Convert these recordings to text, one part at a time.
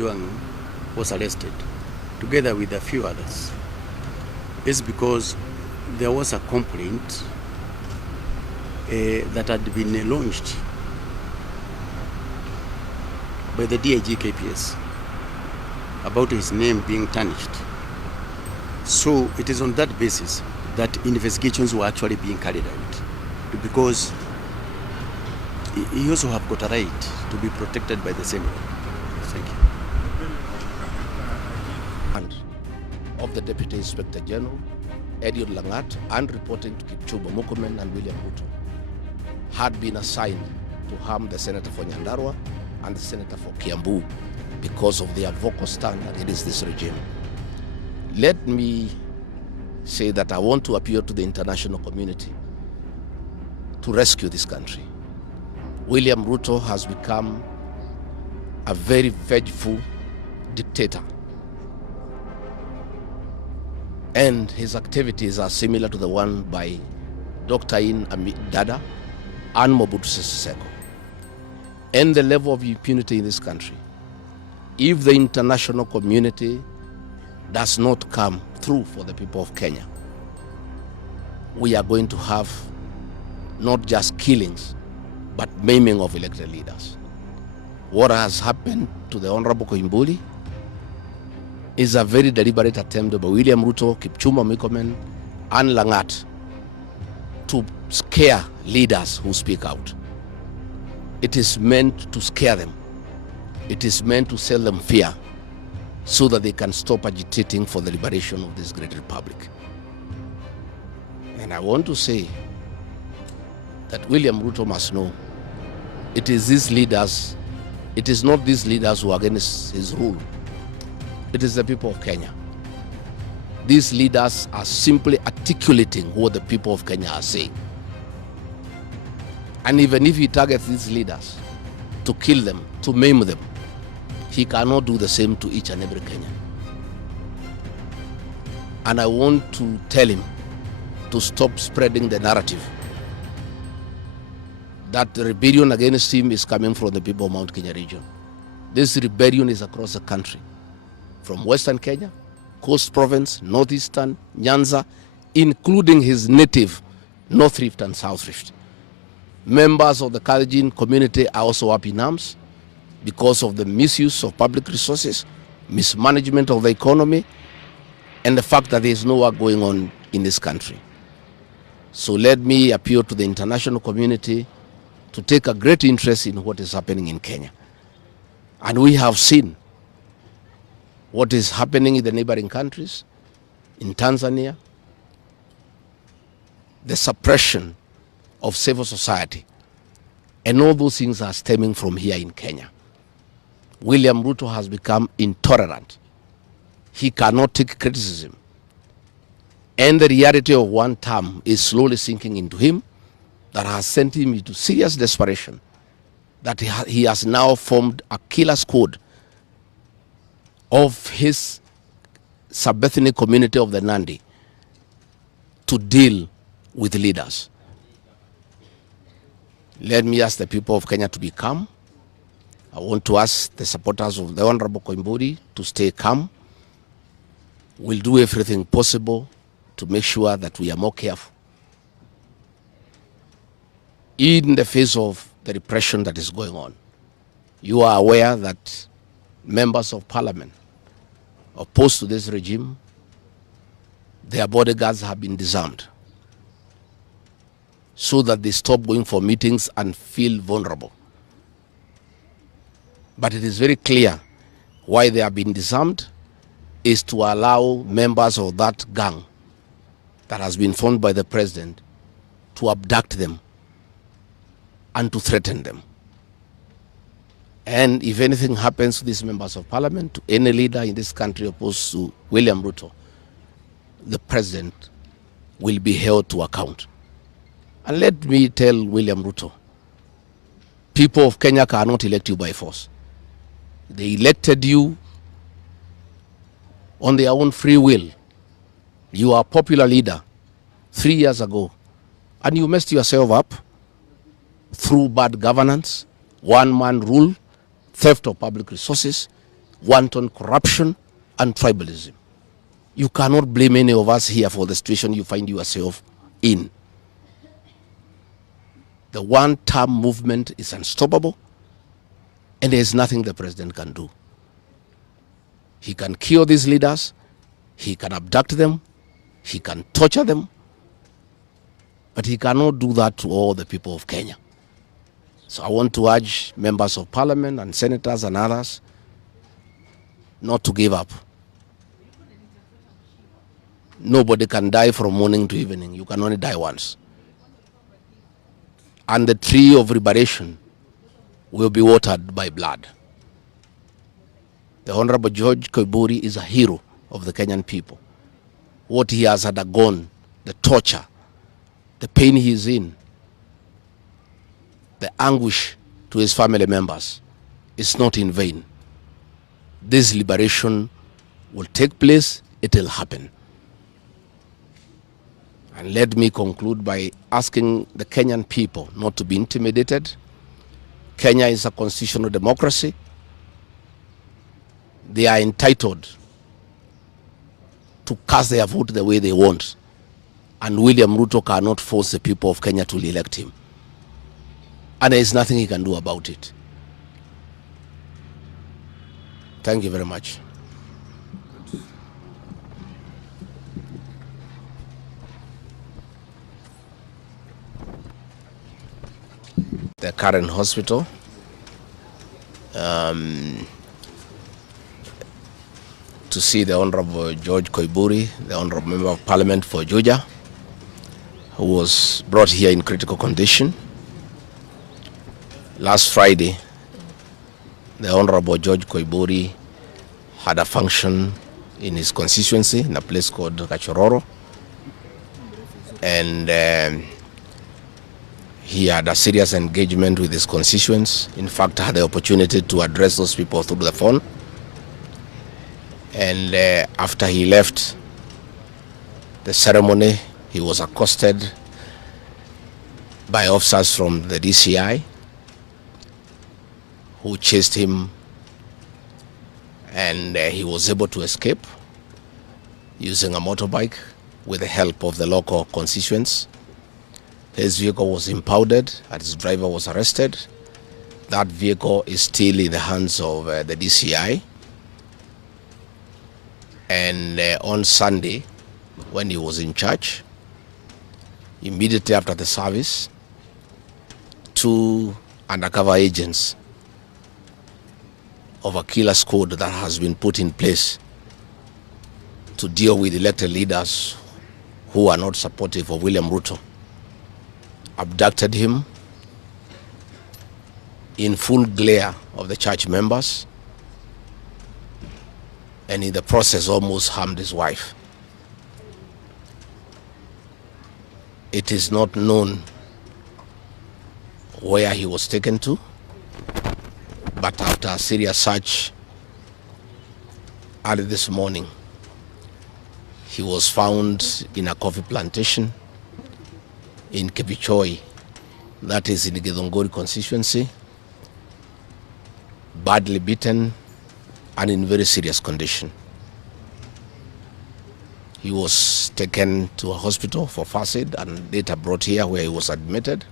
Ojwang was arrested, together with a few others, is because there was a complaint that had been launched by the DIG KPS about his name being tarnished. So it is on that basis that investigations were actually being carried out, because he also have got a right to be protected by the same law. Thank you. And of the Deputy Inspector General, Eliud Langat, and reporting to Kibbururi and William Ruto, had been assigned to harm the Senator for Nyandarua and the Senator for Kiambu because of their vocal stand against this regime. Let me say that I want to appeal to the international community to rescue this country. William Ruto has become a very vengeful dictator, and his activities are similar to the one by Dr. In Dada and Mobutu Sese Seko. And the level of impunity in this country, if the international community does not come through for the people of Kenya, we are going to have not just killings, but maiming of elected leaders. What has happened to the Honorable Kibbururi is a very deliberate attempt by William Ruto, Kipchumba Murkomen, and Langat to scare leaders who speak out. It is meant to scare them. It is meant to sell them fear so that they can stop agitating for the liberation of this great republic. And I want to say that William Ruto must know it is these leaders, it is not these leaders who are against his rule. It is the people of Kenya. These leaders are simply articulating what the people of Kenya are saying. And even if he targets these leaders to kill them, to maim them, he cannot do the same to each and every Kenyan. And I want to tell him to stop spreading the narrative that the rebellion against him is coming from the people of Mount Kenya region. This rebellion is across the country, from Western Kenya, Coast Province, Northeastern, Nyanza, including his native North Rift and South Rift. Members of the Kalenjin community are also up in arms because of the misuse of public resources, mismanagement of the economy, and the fact that there is no work going on in this country. So let me appeal to the international community to take a great interest in what is happening in Kenya. And we have seen what is happening in the neighboring countries, in Tanzania, the suppression of civil society, and all those things are stemming from here in Kenya. William Ruto has become intolerant. He cannot take criticism. And the reality of one term is slowly sinking into him, that has sent him into serious desperation, that he has now formed a killer squad of his sub-ethnic community of the Nandi to deal with leaders. Let me ask the people of Kenya to be calm. I want to ask the supporters of the Honorable Kibbururi to stay calm. We'll do everything possible to make sure that we are more careful in the face of the repression that is going on. You are aware that members of parliament opposed to this regime, their bodyguards have been disarmed so that they stop going for meetings and feel vulnerable. But it is very clear why they have been disarmed is to allow members of that gang that has been formed by the president to abduct them and to threaten them. And if anything happens to these members of parliament, to any leader in this country opposed to William Ruto, the president will be held to account. And let me tell William Ruto, people of Kenya cannot elect you by force. They elected you on their own free will. You are a popular leader 3 years ago, and you messed yourself up through bad governance, one-man rule, theft of public resources, wanton corruption, and tribalism. You cannot blame any of us here for the situation you find yourself in. The one-term movement is unstoppable, and there is nothing the president can do. He can kill these leaders, he can abduct them, he can torture them, but he cannot do that to all the people of Kenya. So I want to urge members of parliament and senators and others not to give up. Nobody can die from morning to evening. You can only die once. And the tree of liberation will be watered by blood. The Honorable George Kibbururi is a hero of the Kenyan people. What he has undergone, the torture, the pain he is in, the anguish to his family members is not in vain. This liberation will take place, it will happen. And let me conclude by asking the Kenyan people not to be intimidated. Kenya is a constitutional democracy. They are entitled to cast their vote the way they want. And William Ruto cannot force the people of Kenya to elect him. And there is nothing he can do about it. Thank you very much. The current hospital to see the Honorable George Kibbururi, the Honorable Member of Parliament for Juja, who was brought here in critical condition. Last Friday, the Honorable George Kibbururi had a function in his constituency in a place called Gachagua, and he had a serious engagement with his constituents. In fact, I had the opportunity to address those people through the phone. And after he left the ceremony, he was accosted by officers from the DCI who chased him, and he was able to escape using a motorbike with the help of the local constituents. His vehicle was impounded and his driver was arrested. That vehicle is still in the hands of the DCI. And on Sunday, when he was in church, immediately after the service, 2 undercover agents of a killer squad that has been put in place to deal with elected leaders who are not supportive of William Ruto abducted him in full glare of the church members, and in the process almost harmed his wife. It is not known where he was taken to, but after a serious search early this morning, he was found in a coffee plantation in Kibbururi, that is in the Githunguri constituency, badly beaten and in very serious condition. He was taken to a hospital for first aid and later brought here where he was admitted.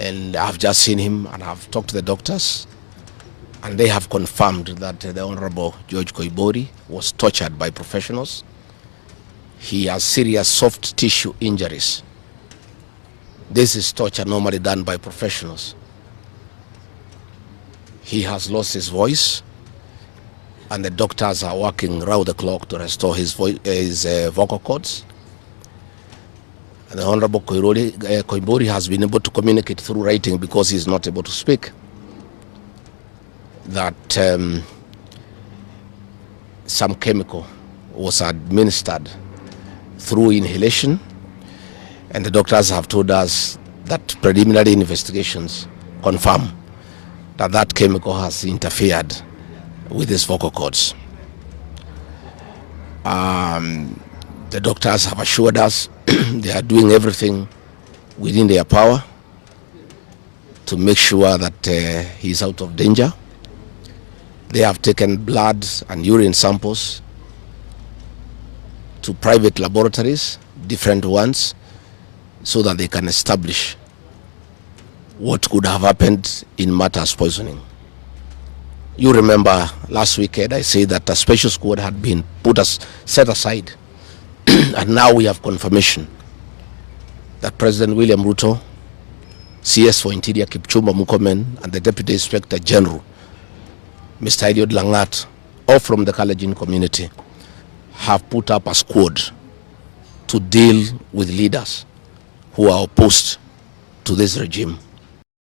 And I've just seen him and I've talked to the doctors, and they have confirmed that the Honorable George Kibbururi was tortured by professionals. He has serious soft tissue injuries. This is torture normally done by professionals. He has lost his voice, and the doctors are working round the clock to restore his vocal cords. And the Honorable Kibbururi has been able to communicate through writing because he is not able to speak. That some chemical was administered through inhalation, and the doctors have told us that preliminary investigations confirm that that chemical has interfered with his vocal cords. The doctors have assured us they are doing everything within their power to make sure that he is out of danger. They have taken blood and urine samples to private laboratories, different ones, so that they can establish what could have happened in Mata's poisoning. You remember last weekend I said that a special squad had been set aside and now we have confirmation that President William Ruto, CS for Interior Kipchumba Murkomen, and the Deputy Inspector General, Mr. Eliud Langat, all from the Kalenjin community, have put up a squad to deal with leaders who are opposed to this regime.